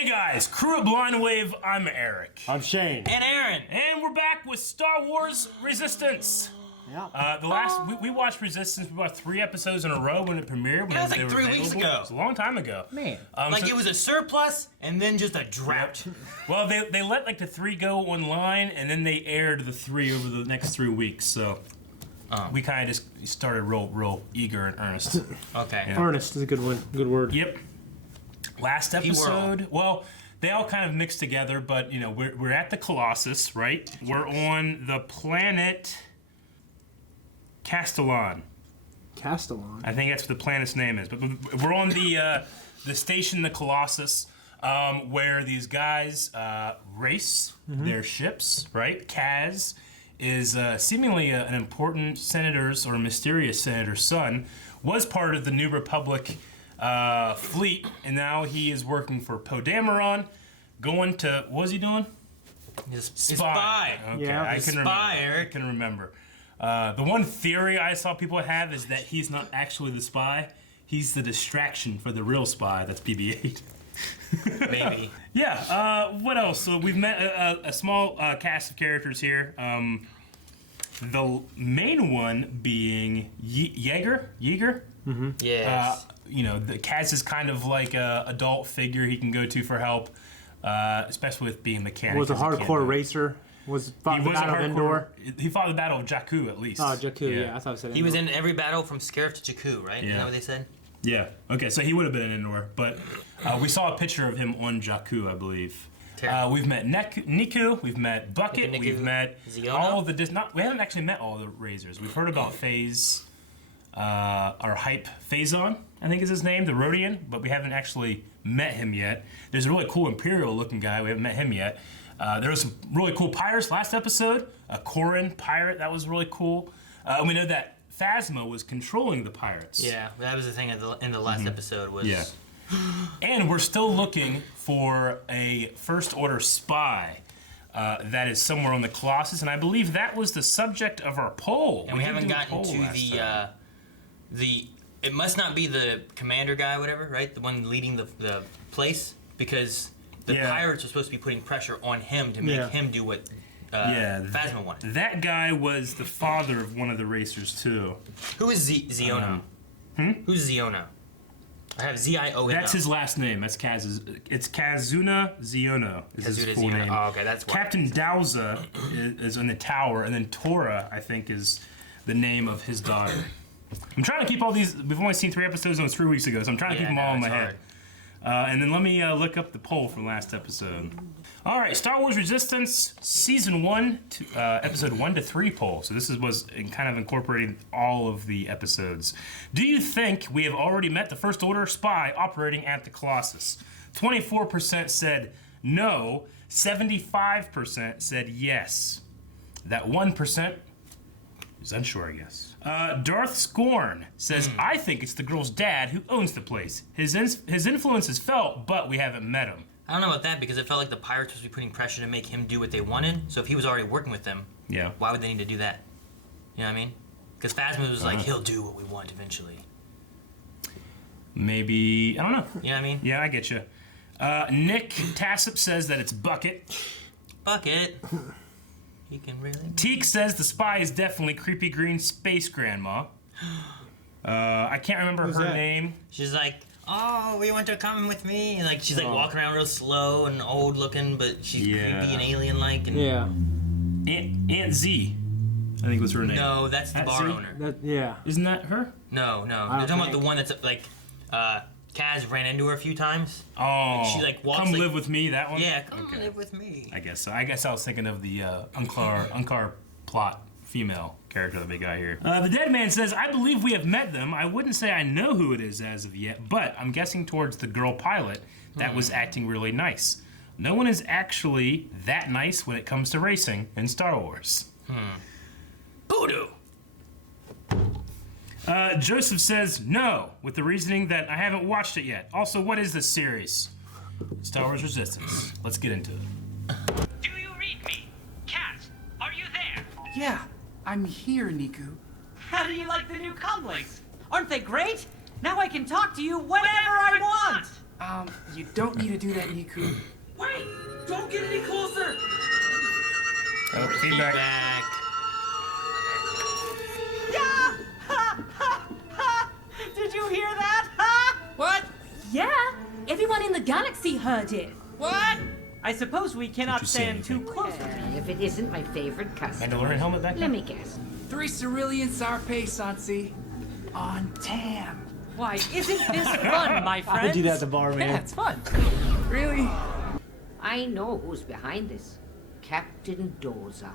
Hey guys, crew of Blind Wave, I'm Eric. I'm Shane. And Aaron. And we're back with Star Wars Resistance. Yeah. We watched Resistance. We watched 3 episodes in a row when it premiered. When Yeah, it was like they were 3 weeks available. ago. It was a long time ago. Man. It was a surplus and then just a drought. Well, they let like the 3 go online, and then they aired the 3 over the next 3 weeks. So we kind of just started real eager and earnest. Okay. Yeah. Earnest is a good one. Good word. Yep. Last episode, well, they all kind of mixed together, but you know, we're at the Colossus, right? We're on the planet Castellan. Castellan. I think that's what the planet's name is. But we're on the station, the Colossus, where these guys race their ships, right? Kaz is seemingly an important senator's or mysterious senator's son, was part of the New Republic fleet, and now he is working for Poe Dameron, going to, what was he doing? Spy. Okay, Yeah, I can spy, remember. Eric. I can remember. The one theory I saw people have is that he's not actually the spy. He's the distraction for the real spy. That's BB-8. Maybe. Yeah. What else? So we've met a small cast of characters here. The main one being Yeager. Yes. You know, the Kaz is kind of like a adult figure he can go to for help, especially with being a mechanic. Was a hardcore racer. Fought the Battle of Endor. He fought the Battle of Jakku, at least. Oh, Jakku, yeah. I thought it said Endor. He was in every battle from Scarif to Jakku, right? Yeah. Isn't that what they said? Yeah. Okay, so he would have been in Endor, but we saw a picture of him on Jakku, I believe. We've met Niku, we've met Bucket, Niku, we've met Ziona? all of the... we haven't actually met all the Razors. We've heard about Phase, or Hype Phazon, I think is his name, the Rhodian, but we haven't actually met him yet. There's a really cool Imperial-looking guy. We haven't met him yet. There was some really cool pirates last episode. A Corran pirate, that was really cool. And we know that Phasma was controlling the pirates. Yeah, that was the thing in the last episode was... Yeah. And we're still looking for a First Order spy that is somewhere on the Colossus, and I believe that was the subject of our poll. And we haven't gotten to the... It must not be the commander guy, whatever, right? The one leading the place, because the pirates are supposed to be putting pressure on him to make him do what Phasma wanted. That guy was the father of one of the racers, too. Who is Ziona? Who's Ziona? I have Ziona. That's his last name. That's Kaz's. It's Kazuna Ziono is his full name. Oh, okay, that's why. Captain Dowza is in the tower, and then Tora, I think, is the name of his daughter. I'm trying to keep all these. We've only seen 3 episodes, and it was 3 weeks ago, so I'm trying to keep them all in my head. And then let me look up the poll from last episode. All right, Star Wars Resistance Season 1, Episode 1 to 3 poll. So this was kind of incorporating all of the episodes. Do you think we have already met the First Order spy operating at the Colossus? 24% said no, 75% said yes. That 1% is unsure, I guess. Darth Scorn says, I think it's the girl's dad who owns the place. His influence is felt, but we haven't met him. I don't know about that, because it felt like the pirates was putting pressure to make him do what they wanted. So if he was already working with them, why would they need to do that? You know what I mean? Because Phasma was like, he'll do what we want eventually. Maybe, I don't know. You know what I mean? Yeah, I get you. Nick Tassip says that it's Bucket. Bucket. You can really... Teak says the spy is definitely creepy green space grandma. I can't remember her name. She's like, oh, you want to come with me? And like she's like walking around real slow and old looking, but she's creepy and alien like. And Aunt Z, I think was her name. No, that's the bar owner. Isn't that her? No. They're talking about the one that's like, Kaz ran into her a few times. Oh, she like walks. Come live with me. That one. Yeah, come live with me. I guess so. I guess I was thinking of the Unkar plot female character that we got here. The dead man says, I believe we have met them. I wouldn't say I know who it is as of yet, but I'm guessing towards the girl pilot that was acting really nice. No one is actually that nice when it comes to racing in Star Wars. Voodoo. Joseph says no, with the reasoning that I haven't watched it yet. Also, what is this series? Star Wars Resistance. Let's get into it. Do you read me? Kaz, are you there? Yeah, I'm here, Niku. How do you like the new comlinks? Aren't they great? Now I can talk to you whenever I want! You don't need to do that, Niku. Wait! Don't get any closer! Oh, feedback. Yeah! Ha! Ha! Ha! Did you hear that? Ha! What? Yeah, everyone in the galaxy heard it. What? I suppose we cannot you say stand too anything? close. If it isn't my favorite customer. Mandalorian helmet back Let there? me guess. 3 cerulean sour paste, Sansi. On Tam. Why, isn't this fun, my I friends? could do that at the bar, Yeah, man. it's fun. Really? I know who's behind this. Captain Doza.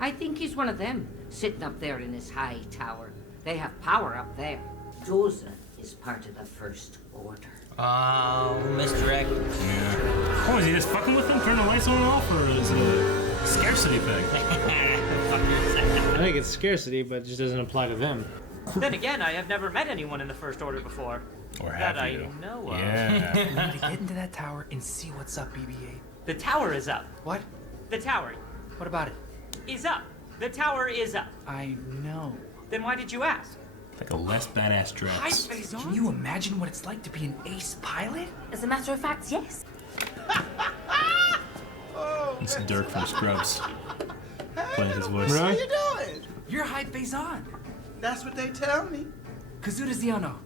I think he's one of them, sitting up there in his high tower. They have power up there. Doza is part of the First Order. Oh, misdirect. Yeah. Oh, is he just fucking with them, turn the lights on and off, or is it a scarcity thing? I think it's scarcity, but it just doesn't apply to them. Then again, I have never met anyone in the First Order before. Or have That you? I know of. Yeah. We need to get into that tower and see what's up, BB-8. The tower is up. What? The tower What about it? is up. The tower is up. I know. Then why did you ask? Like a less badass Hi, Drax. Face. Can you imagine what it's like to be an ace pilot? As a matter of fact, yes. It's Dirk from Scrubs. Playing his voice. Really? What you doing? You're Hype Face on. That's what they tell me. Kazuda Ziono.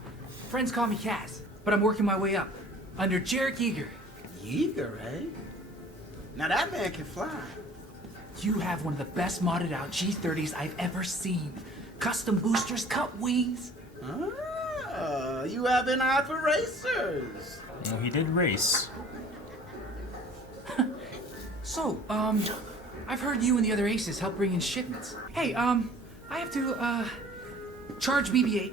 Friends call me Kaz, but I'm working my way up. Under Jarek Eager. Eager, eh? Now that man can fly. You have one of the best modded out G30s I've ever seen. Custom boosters, cut wings. Ah, you have an eye for racers. Well, he did race. So, I've heard you and the other aces help bring in shipments. Hey, I have to, charge BB-8.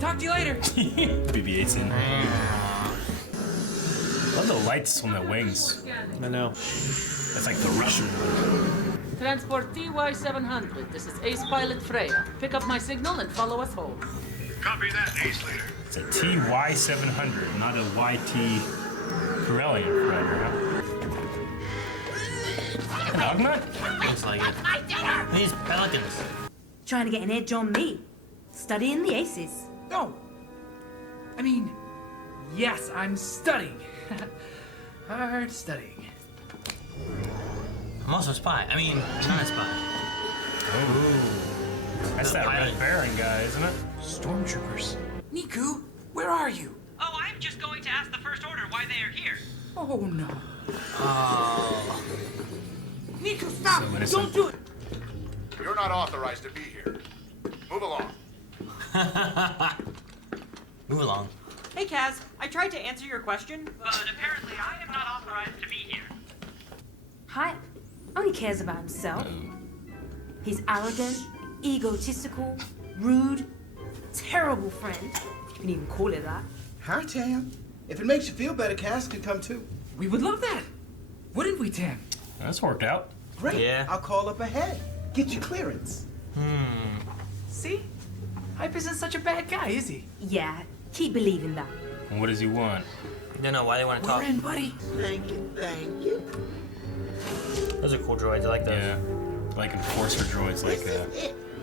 Talk to you later. BB-8's in. I love the lights on the wings. I know. That's like the Russian. Transport TY-700. This is Ace Pilot Freya. Pick up my signal and follow us home. Copy that, Ace Leader. It's a TY-700, not a YT Corellian fighter, huh? Dogma? Looks like it. These pelicans. Trying to get an edge on me. Studying the aces. No. I mean, yes, I'm studying. Hard studying. I'm also a spy. I mean, not a spy. That's that Red Baron guy, isn't it? Stormtroopers. Niku, where are you? Oh, I'm just going to ask the First Order why they are here. Oh, no. Oh. Niku, stop! So innocent. Don't do it! You're not authorized to be here. Move along. Move along. Hey, Kaz, I tried to answer your question. But apparently I am not authorized to be here. Hi. Only cares about himself. He's arrogant, egotistical, rude, terrible friend, if you can even call it that. Hi, Tam. If it makes you feel better, Cass can come too. We would love that. Wouldn't we, Tam? That's worked out. Great. Yeah. I'll call up ahead. Get you clearance. See? Hype isn't such a bad guy, is he? Yeah, keep believing that. And what does he want? Don't know why they want to talk. We're in, buddy. Thank you, thank you. Those are cool droids. I like those. Yeah. Like enforcer droids, like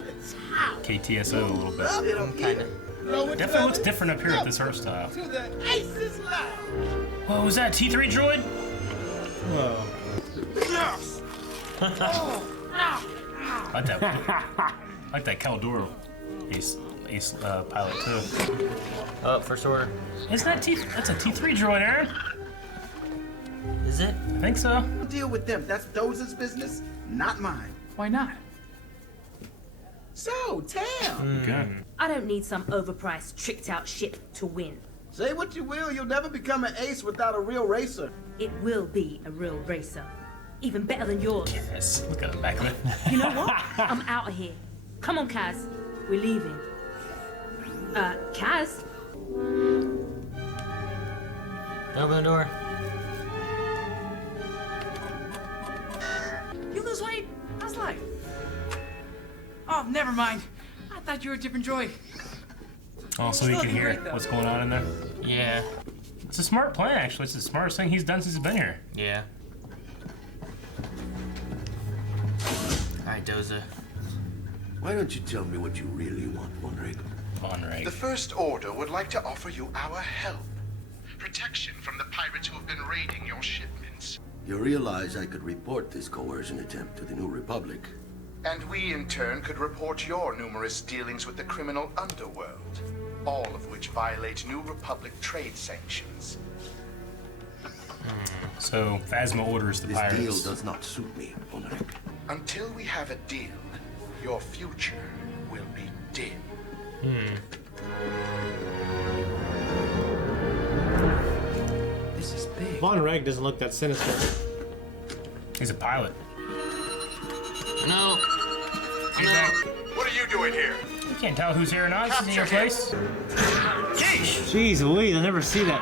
It's how. KTSO a little bit. Love it up Kinda. here. Definitely looks different up here at this art style. To the Aces Lounge. Whoa, was that a T3 droid? Whoa. Yes. I like that Caldor ace pilot too. Oh, First Order. Isn't that that's a T3 droid, Aaron? Is it? I think so. Deal with them. That's Doza's business, not mine. Why not? So, Tam, Okay. I don't need some overpriced, tricked out shit to win. say what you will, you'll never become an ace without a real racer. It will be a real racer. Even better than yours. Yes. Look at the back of it. You know what? I'm out of here. Come on, Kaz. We're leaving. Kaz? Open the door. You lose weight? How's life? Oh, never mind. I thought you were a different droid. Oh, so he can Looking hear great, though. what's going on in there. Yeah. It's a smart plan, actually. It's the smartest thing he's done since he's been here. Yeah. Alright, Doza. Why don't you tell me what you really want, Wondering? Von Reg. The First Order would like to offer you our help. Protection from the pirates who have been raiding your shipments. You realize I could report this coercion attempt to the New Republic. And we, in turn, could report your numerous dealings with the criminal underworld, all of which violate New Republic trade sanctions. So, Phasma orders the pirates. This deal does not suit me, Von Reg. Until we have a deal, your future will be dim. This is big. Von Reg doesn't look that sinister. He's a pilot. No. What are you doing here? You can't tell who's here or not. This is your place. Jeez! Jeez Louise, I never see that.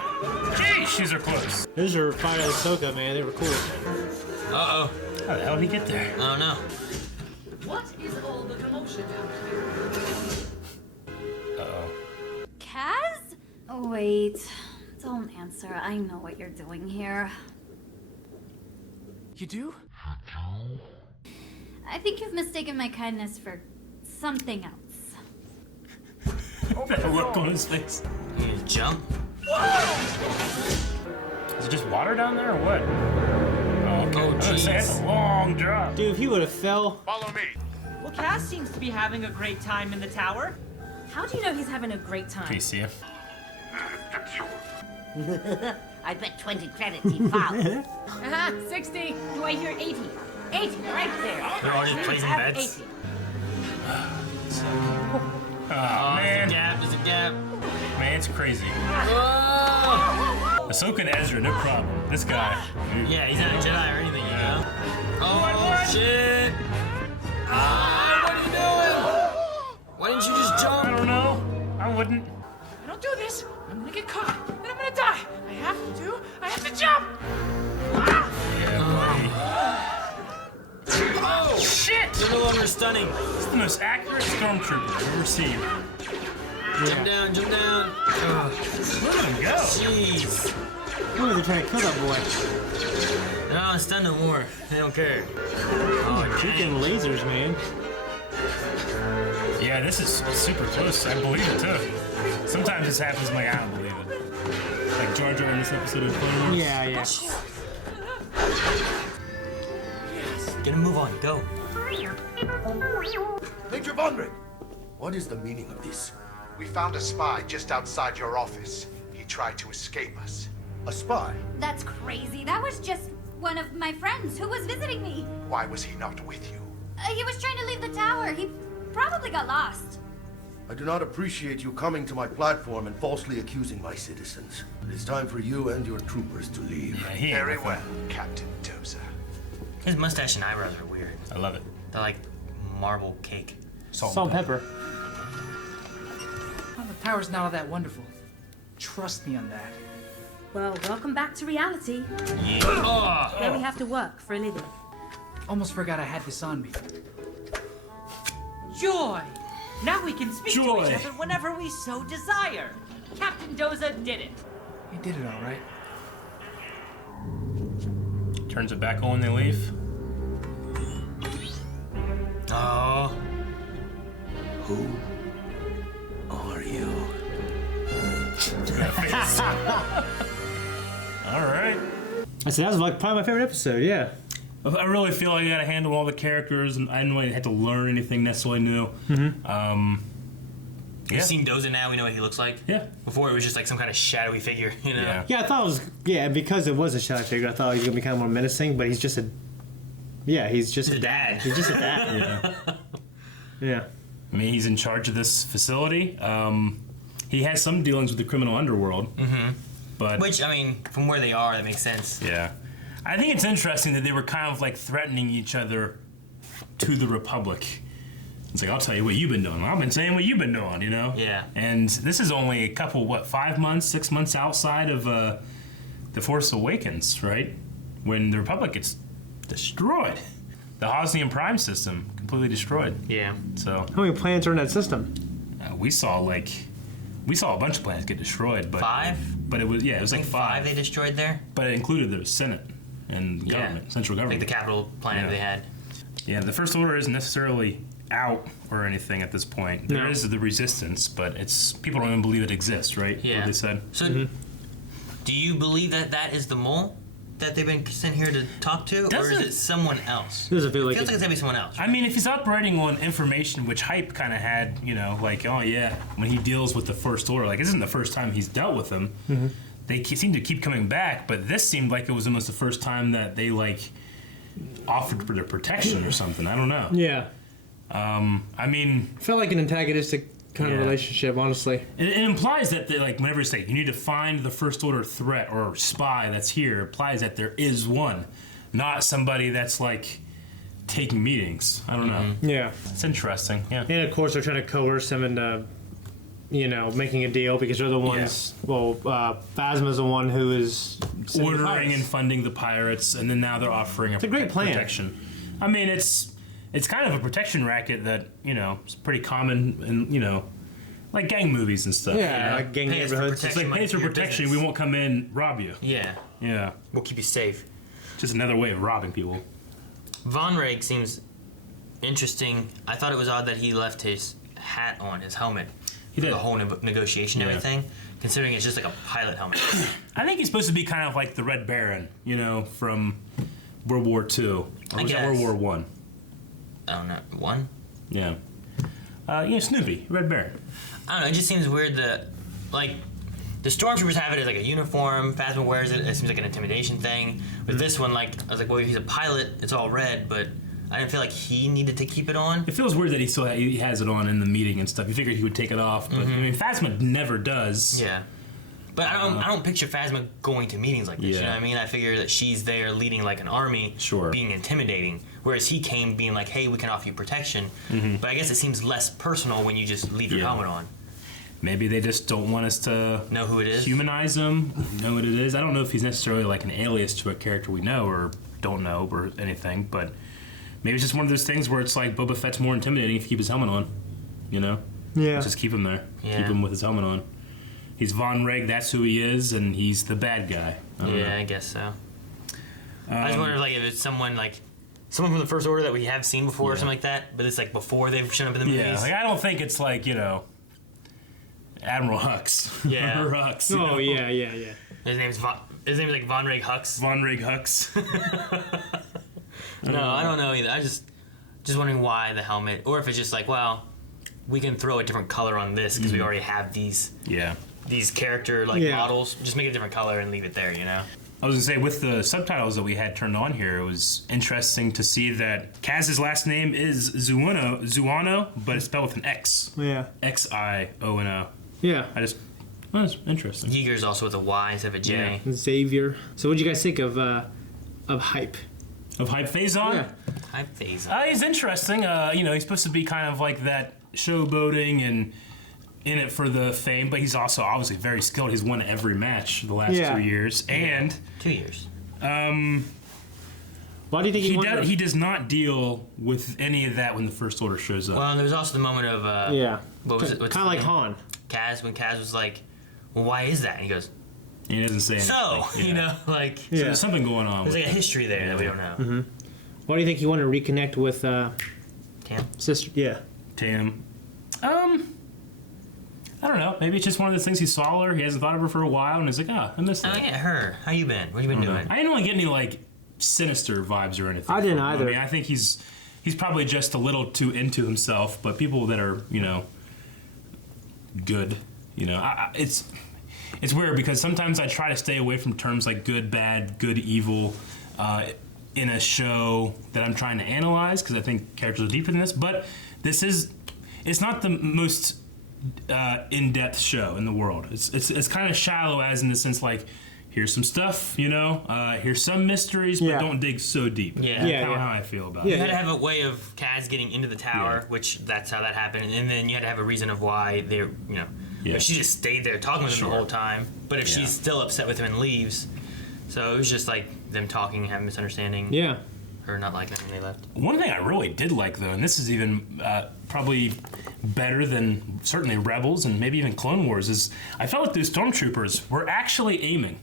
Jeez! These are close. Those are Fire Ahsoka, man. They were cool. Uh-oh. How the hell did he get there? I don't know. What is all the commotion out here? Uh-oh. Kaz? Oh, wait. Don't answer. I know what you're doing here. You do? I think you've mistaken my kindness for something else. That look on his face. You need to jump? Is it just water down there or what? Oh, okay. I was gonna say, that's a long drop. Dude, if he would have fell. Follow me. Well, Kaz seems to be having a great time in the tower. How do you know he's having a great time? Can you see him? I bet 20 credits he found. 60. Do I hear 80? 80, right there. They're all just placing Have bets. 80. Oh, man. There's a gap. Man, it's crazy. Oh! Ahsoka and Ezra, no problem. This guy. Dude. Yeah, he's not a Jedi or anything, you know? Oh, shit! Ah, what are you doing? Why didn't you just jump? I don't know. I wouldn't. I don't do this. I'm gonna get caught. And I'm gonna die. I have to jump. Oh, Shit! you're no longer stunning. This is the most accurate stormtrooper I've ever seen. Jump down, jump down. Oh, Look at him go. jeez. Oh, they're trying to kill that boy. They're not stunned no more. They don't care. Oh, Freaking lasers, man. Yeah, this is super close. I believe it too. Sometimes this happens, I'm like, I don't believe it. Like Jar Jar in this episode of Clone Wars. Yeah, yeah. get a move on, go. Major Von Reg, what is the meaning of this? We found a spy just outside your office. He tried to escape us. A spy? That's crazy. That was just one of my friends who was visiting me. Why was he not with you? He was trying to leave the tower. He probably got lost. I do not appreciate you coming to my platform and falsely accusing my citizens. It is time for you and your troopers to leave. Yeah, he ain't Very with well, him. Captain Doza. His mustache and eyebrows are weird. I love it. They're like marble cake. Salt and pepper. Well, the tower's not all that wonderful. Trust me on that. Well, welcome back to reality, Yeah. Oh. where we have to work for a living. Almost forgot I had this on me. Joy! Now we can speak Joy. to each other whenever we so desire. Captain Doza did it. You did it all right. Turns it back on, they leave. Oh. Who are you? All right. I said, that was like probably my favorite episode, yeah. I really feel like I gotta handle all the characters, and I didn't really have to learn anything necessarily new. Mm-hmm. We've seen Doza now, we know what he looks like. Yeah. Before it was just like some kind of shadowy figure, you know? Yeah. Yeah, I thought it was, yeah, because it was a shadow figure, I thought he was going to be kind of more menacing, but he's just a, yeah, he's just He's a dad. He's just a dad. Yeah. Yeah. I mean, he's in charge of this facility. He has some dealings with the criminal underworld. Mm-hmm. But which, I mean, from where they are, that makes sense. Yeah. I think it's interesting that they were kind of like threatening each other to the Republic. It's like, I'll tell you what you've been doing. I've been saying what you've been doing, you know? Yeah. And this is only a couple, 5 months, 6 months outside of The Force Awakens, right? When the Republic gets destroyed. The Hosnian Prime system completely destroyed. Yeah. So How many planets are in that system? we saw a bunch of planets get destroyed, but 5? But it was it was like 5 they destroyed there. But it included the Senate and government, central government. Like the capital planet they had. Yeah, the First Order isn't necessarily out or anything at this point. There is the resistance, but it's people don't even believe it exists, right? Yeah. What they said. So, do you believe that that is the mole that they've been sent here to talk to, or is it someone else? Doesn't feel like it feels like it's gonna be someone else. I mean, if he's operating on information, which Hype kind of had, you know, like, oh yeah, when he deals with the First Order, like, this isn't the first time he's dealt with them. They seem to keep coming back, but this seemed like it was almost the first time that they, like, offered for their protection or something. I don't know. Yeah. I mean, felt like an antagonistic kind of relationship, honestly. It implies that, they, like, whenever it's like, you need to find the First Order threat or spy that's here, it implies that there is one, not somebody that's, like, taking meetings. I don't know. Yeah. It's interesting, yeah. And, of course, they're trying to coerce him into, you know, making a deal because they're the ones, Phasma's the one who is ordering and funding the pirates, and then now they're offering a great plan. Protection. I mean, it's kind of a protection racket that, you know, is pretty common in, you know, like gang movies and stuff. Yeah, you know? like gang neighborhoods. It's like, pay us for protection, we won't come in rob you. Yeah. Yeah. We'll keep you safe. Just another way of robbing people. Von Reg seems interesting. I thought it was odd that he left his hat on, his helmet. He did. The whole negotiation and everything, considering it's just like a pilot helmet. I think he's supposed to be kind of like the Red Baron, you know, from World War II. Or was it World War One? I don't know. One? Yeah. Yeah, Snoopy, Red Baron. I don't know. It just seems weird that, like, the stormtroopers have it as like a uniform. Phasma wears it. It seems like an intimidation thing. With this one, like, I was like, well, if he's a pilot, it's all red, but I didn't feel like he needed to keep it on. It feels weird that he has it on in the meeting and stuff. You figured he would take it off, but I mean, Phasma never does. Yeah. But I don't picture Phasma going to meetings like this. You know what I mean? I figure that she's there leading like an army, being intimidating, whereas he came being like, "Hey, we can offer you protection." But I guess it seems less personal when you just leave your helmet on. Maybe they just don't want us to know who it is, humanize him, know what it is. I don't know if he's necessarily like an alias to a character we know or don't know or anything, but maybe it's just one of those things where it's like Boba Fett's more intimidating if you keep his helmet on. You know? Yeah. Just keep him there. Yeah. Keep him with his helmet on. He's Von Reg, that's who he is, and he's the bad guy. I guess so. I just wonder like if it's someone from the First Order that we have seen before or something like that, but it's like before they've shown up in the movies. Yeah, like I don't think it's like, you know, Admiral Hux. Yeah. Or Hux. Oh, yeah. His name's like Von Reg Hux. Von Reg Hux. No, I don't know either. I just wondering why the helmet, or if it's just like, well, we can throw a different color on this because we already have these character models. Just make a different color and leave it there, you know. I was gonna say, with the subtitles that we had turned on here, it was interesting to see that Kaz's last name is Zuano, but it's spelled with an X. Yeah. Xiono. Yeah. That's interesting. Yeager's also with a Y instead of a J. Yeah. Xavier. So what'd you guys think of Hype? Of Hype Phazon? Yeah. Hype Phazon. He's interesting. You know, he's supposed to be kind of like that showboating and in it for the fame, but he's also obviously very skilled. He's won every match the last 2 years. And 2 years. Why do you think he does not deal with any of that when the First Order shows up? Well, and there was also the moment of what was it? Kind of like Han. Kaz, when Kaz was like, "Well, why is that?" And he goes, he doesn't say anything. So, you know, like so there's something going on. There's like a history there that we don't know. Why do you think he wanted to reconnect with Tam? Sister? Yeah. Tam. I don't know. Maybe it's just one of those things he saw her. He hasn't thought of her for a while, and he's like, I miss her. Oh yeah, her. How you been? What you been doing? I didn't really get any like sinister vibes or anything. I didn't from him. either. I mean, I think he's probably just a little too into himself. But people that are, you know, good, you know, it's weird because sometimes I try to stay away from terms like good, bad, good, evil in a show that I'm trying to analyze because I think characters are deeper than this. But it's not the most in-depth show in the world. It's kind of shallow, as in the sense like, here's some stuff, you know, here's some mysteries, but don't dig so deep. Yeah. That's how I feel about it. You had to have a way of Kaz getting into the tower, which that's how that happened, and then you had to have a reason of why they're, you know, if she just stayed there talking with him the whole time, but if she's still upset with him and leaves, so it was just like them talking, having misunderstanding. Yeah. Her not liking him when they left. One thing I really did like, though, and this is even probably better than certainly Rebels and maybe even Clone Wars, is I felt like those stormtroopers were actually aiming,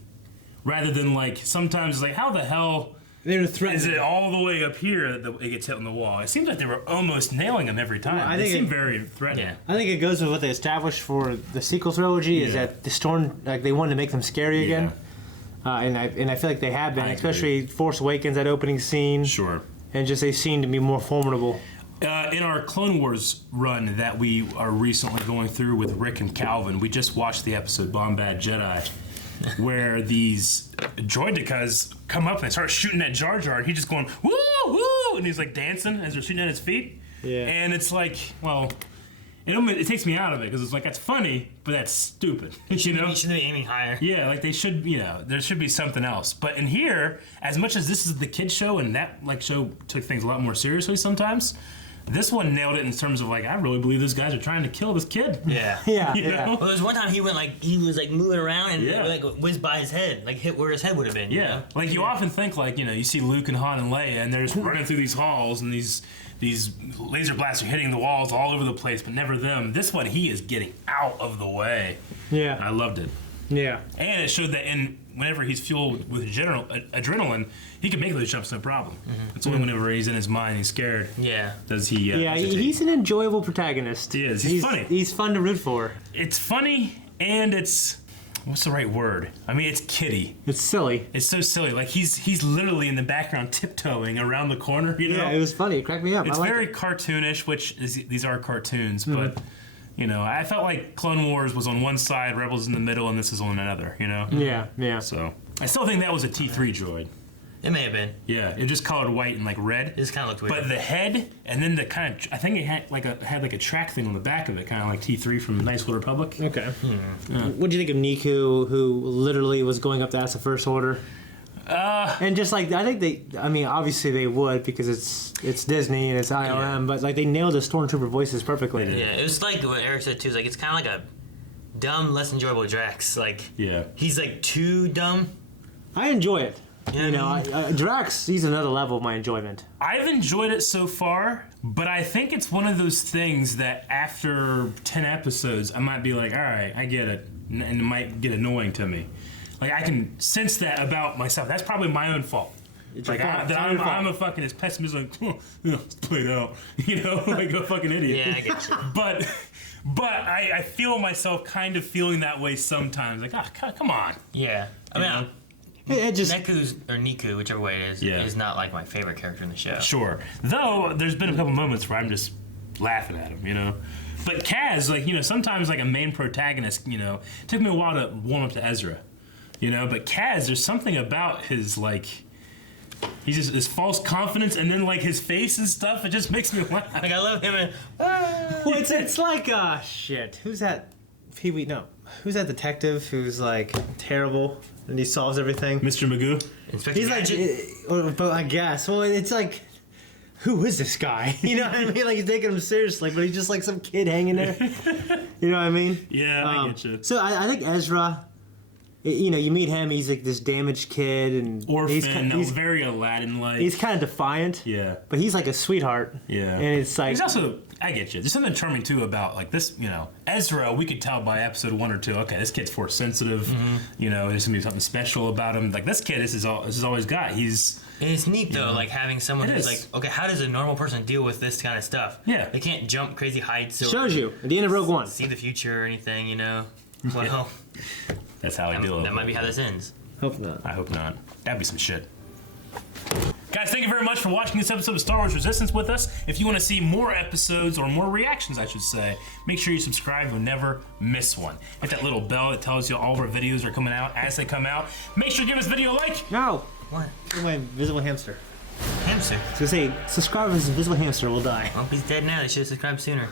rather than like sometimes like how the hell They were threatening. Is it all the way up here that it gets hit on the wall? It seems like they were almost nailing him every time. Well, They seem very threatening. Yeah. I think it goes with what they established for the sequel trilogy. Is that the Storm, like they wanted to make them scary again, and I feel like they have been, especially Force Awakens, that opening scene. Sure. And just they seem to be more formidable. In our Clone Wars run that we are recently going through with Rick and Calvin, we just watched the episode Bomb Bad Jedi, where these droidekas come up and they start shooting at Jar Jar, and he's just going, woo, woo, and he's like dancing as they're shooting at his feet. Yeah. And it's like, well, it takes me out of it, because it's like, that's funny, but that's stupid. You know? You should be aiming higher. Yeah, like they should, there should be something else. But in here, as much as this is the kid show, and that show took things a lot more seriously sometimes, this one nailed it in terms of I really believe these guys are trying to kill this kid. Yeah. Yeah. Well, there was one time he was moving around and it whizzed by his head, hit where his head would have been. Yeah. You know? You often think you see Luke and Han and Leia, and they're just running through these halls, and these laser blasts are hitting the walls all over the place, but never them. This one, he is getting out of the way. Yeah. I loved it. Yeah. And it showed that whenever he's fueled with adrenaline, he can make those jumps no problem. Mm-hmm. It's only whenever he's in his mind, he's scared. Yeah. Does he? He's an enjoyable protagonist. He is. He's funny. He's fun to root for. It's funny, and what's the right word? I mean, it's kiddie. It's silly. It's so silly. He's literally in the background tiptoeing around the corner. Yeah, it was funny. It cracked me up. It's very cartoonish, these are cartoons, but. I felt like Clone Wars was on one side, Rebels in the middle, and this is on another, Yeah. So, I still think that was a T3 droid. It may have been. Yeah, it just colored white and red. It just kind of looked weird. But the head, and then the kind of, I think it had a track thing on the back of it, kind of like T3 from Knights of the Republic. Okay. What do you think of Niku, who literally was going up to ask the First Order? And just I think obviously they would, because it's Disney and it's ILM, but they nailed the Stormtrooper voices perfectly. Yeah, it was like what Eric said too. It's kind of like a dumb, less enjoyable Drax. He's too dumb. I enjoy it. Drax, he's another level of my enjoyment. I've enjoyed it so far, but I think it's one of those things that after 10 episodes, I might be like, all right, I get it, and it might get annoying to me. I can sense that about myself. That's probably my own fault. I'm a fucking as pessimist. It's played out. A fucking idiot. Yeah, I get you. But I feel myself kind of feeling that way sometimes. Come on. Yeah. I mean, Niku, whichever way it is not my favorite character in the show. Sure. Though there's been a couple moments where I'm just laughing at him. But Kaz, sometimes a main protagonist, it took me a while to warm up to Ezra. But Kaz, there's something about his he's just his false confidence, and then his face and stuff. It just makes me laugh. I love him. Well, it's like shit. Who's that? Pee-wee? No. Who's that detective who's terrible and he solves everything? Mr. Magoo. He's but I guess. Well, it's who is this guy? You know what I mean? He's taking him seriously, but he's just some kid hanging there. You know what I mean? Yeah, I get you. So I think Ezra. You meet him. He's this damaged kid and orphan. He's very Aladdin-like. He's kind of defiant. Yeah, but he's a sweetheart. Yeah, and it's he's also. I get you. There's something charming too about this. Ezra. We could tell by episode 1 or 2. Okay, this kid's force sensitive. Mm-hmm. There's gonna be something special about him. This kid. This is all he's got. It's neat though, having someone who's okay, how does a normal person deal with this kind of stuff? Yeah, they can't jump crazy heights. It shows you at the end of Rogue One. See the future or anything, Well. Yeah. That's how I deal with it. That might be how this ends. Hope not. I hope not. That'd be some shit. Guys, thank you very much for watching this episode of Star Wars Resistance with us. If you want to see more episodes, or more reactions, I should say, make sure you subscribe. You'll never miss one. Hit that little bell that tells you all of our videos are coming out as they come out. Make sure to give this video a like. No. What? My invisible hamster. Hamster? So say, subscribe to this invisible hamster will die. Well, he's dead now. They should have subscribed sooner.